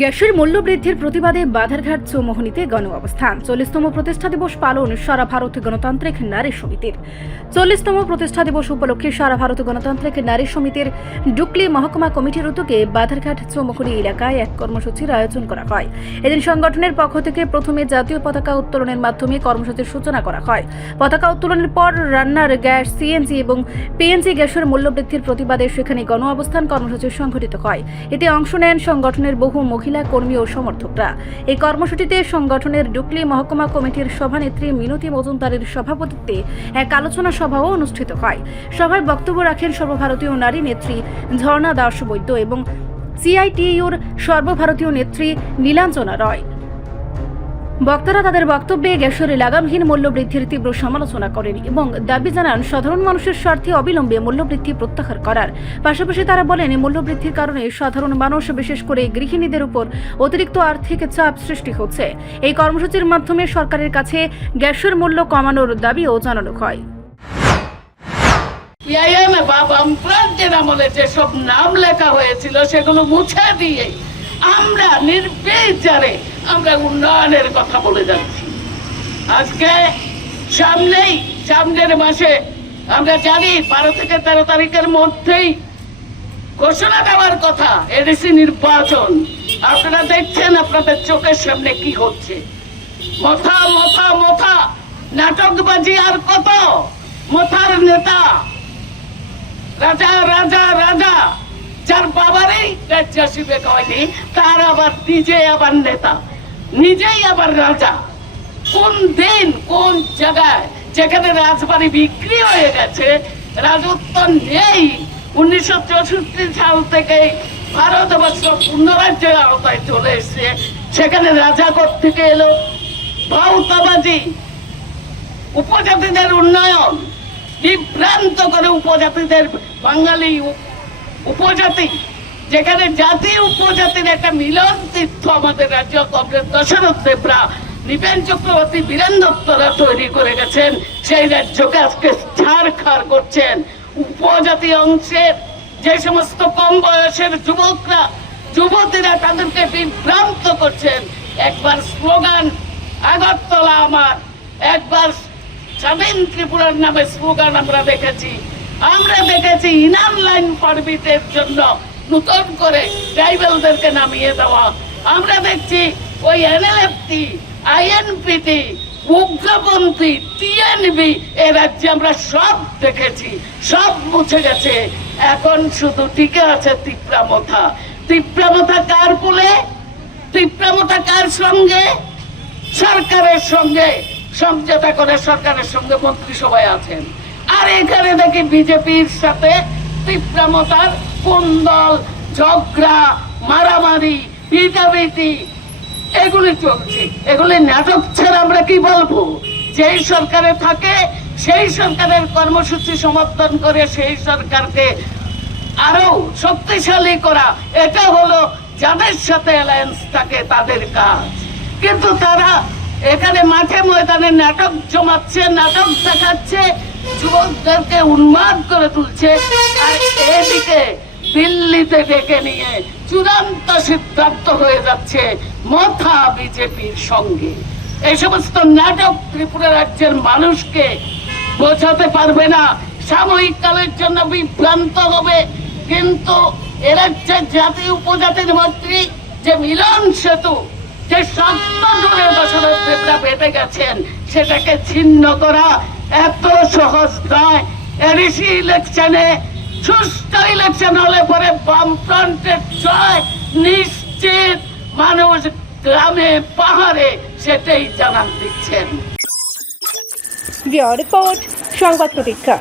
গ্যাসের মূল্য বৃদ্ধির প্রতিবাদে বাধারঘাট চৌমুহনীতে গণ অবস্থান। 40তম প্রতিষ্ঠা দিবস পালন সারা ভারত গণতান্ত্রিক নারী সমিতির। 40তম প্রতিষ্ঠা দিবস উপলক্ষে সারা ভারত গণতান্ত্রিক নারী সমিতির ডুকলি মহকুমা কমিটির উদ্যোগে বাধারঘাট চৌমুহনী এলাকায় এক কর্মসূচির আয়োজন করা হয়। এদিন সংগঠনের পক্ষ থেকে প্রথমে জাতীয় পতাকা উত্তোলনের মাধ্যমে কর্মসূচির সূচনা করা হয়। পতাকা উত্তোলনের পর রান্নার গ্যাস, সিএনজি এবং পিএনজি গ্যাসের মূল্য বৃদ্ধির প্রতিবাদে সেখানে গণ অবস্থান কর্মসূচি সংঘটিত হয়। এতে অংশ নেন সংগঠনের বহু মহিলা কর্মী ও সমর্থকরা। এই কর্মসূচিতে সংগঠনের ডুকলি মহকুমা কমিটির সভানেত্রী মিনতি মজুমদারের সভাপতিত্বে এক আলোচনা সভাও অনুষ্ঠিত হয়। সভায় বক্তব্য রাখেন সর্বভারতীয় নারী নেত্রী ঝর্ণা দাস বৈদ্য এবং সিআইটিইউর সর্বভারতীয় নেত্রী নীলাঞ্জনা রয়। বক্তারা তাদের বক্তব্যে গ্যাসের লাগামহীন মূল্য বৃদ্ধির তীব্র সমালোচনা করেন এবং দাবি জানান সাধারণ মানুষের স্বার্থে অবিলম্বে মূল্যবৃদ্ধি প্রত্যাহার করার। পাশাপাশি তারা বলেন, মূল্যবৃদ্ধির কারণে সাধারণ মানুষ, বিশেষ করে গৃহিণীদের উপর অতিরিক্ত আর্থিক চাপ সৃষ্টি হচ্ছে। এই কর্মসূচির মাধ্যমে সরকারের কাছে গ্যাসের মূল্য কমানোর দাবিও জানানো হয়। যেসব নাম লেখা হয়েছিল সেগুলো মুছে দিয়ে আমরা নির্বিচারে আমরা উন্নয়নের কথা বলে যাচ্ছি। আজকে সামনের মাসে আমরা জানি 12 থেকে 13 তারিখের মধ্যেই ঘোষণা দেওয়ার কথা এডিসি নির্বাচন। আপনারা দেখছেন আপনাদের চোখের সামনে কি হচ্ছে। মথা মথা মথা নাটকবাজি, আর কত মথার নেতা, রাজা রাজা রাজা, যার বাবারই রাজ্যাসিবে হয়নি, তার আবার আবার নেতা, নিজেই আবার রাজা। কোন দিন কোন জায়গায় যেখানে রাজবাড়ি বিক্রি হয়ে গেছে, রাজত্ব নেই, 1964 সাল থেকে ভারতবর্ষ পূর্ণরাজ্যের আওতায় চলে এসছে, সেখানে রাজা থেকে এলো। ভাউতাবাজি, উপজাতিদের উন্নয়ন বিভ্রান্ত করে উপজাতিদের, বাঙালি উপজাতি যেখানে জাতি উপজাতির একটা মিলন তীর্থ আমাদের রাজ্য কংগ্রেস দশরথ দেবরা, নৃপেন চক্রবর্তী, বীরেন দত্তরা তৈরি করে গেছেন, সেই রাজ্যকে আজকে ছাড়খাড় করছেন। উপজাতি অংশের যে সমস্ত কম বয়সের যুবকরা, যুবতীরা, তাদেরকে বিভ্রান্ত করছেন। একবার স্লোগান আগরতলা আমার, একবার স্বাধীন ত্রিপুরার নামে স্লোগান আমরা দেখেছি ইনার লাইন পারমিটের জন্য নতুন করে ট্রাইবেলদেরকে নামিয়ে দেওয়া। আমরা দেখছি ওই এনএলএফটি, আইএনপিটি, উগ্রপন্থী, টিএনবি, এ রাজ্যে আমরা সব দেখেছি, সব মুছে গেছে। এখন শুধু টিকে আছে তিপ্রামথা। তিপ্রামথা কার কুলে? তিপ্রামথা কার সঙ্গে? সরকারের সঙ্গে সমঝোতা করে সরকারের সঙ্গে মন্ত্রিসভায় আছেন। আর এখানে দেখি বিজেপির সাথে তিপ্রামথার কুন্দল, ঝগড়া, মারামারি, পিটাপিটি এগুলি চলছে। এগুলি নাটক ছাড়া আমরা কি বলবো? যেই সরকারে থাকে সেই সরকারের কর্মসূচি সমর্থন করে সেই সরকারকে আরো শক্তিশালী করা, এটা হলো যাদের সাথে অ্যালায়েন্স থাকে তাদের কাজ। কিন্তু তারা এখানে মাঠে ময়দানে নাটক জমাচ্ছে, নাটক দেখাচ্ছে, যুবকদেরকে উন্মাদ করে তুলছে। আর এদিকে দিল্লিতে ডেকে নিয়ে চূড়ান্ত সিদ্ধান্ত হয়ে যাচ্ছে মথা বিজেপির সঙ্গে। এই সমস্ত নাটক ত্রিপুরা রাজ্যের মানুষকে বোঝাতে পারবে না, সাময়িক কালের জন্য বিভ্রান্ত হবে। কিন্তু এ রাজ্যের জাতি উপজাতির মন্ত্রী যে মিলন সেতু, যে সত্য দশরথ দেবরা বেঁধে গেছেন, সেটাকে ছিন্ন করা এত সহজ নয়। এডিসি ইলেকশনে, সুষ্ঠু ইলেকশন হলে পরে বামফ্রন্টের জয় নিশ্চিত। মানুষ গ্রামে পাহাড়ে সেটাই জানান দিচ্ছেন। রিপোর্ট, সংবাদ প্রতীক্ষা।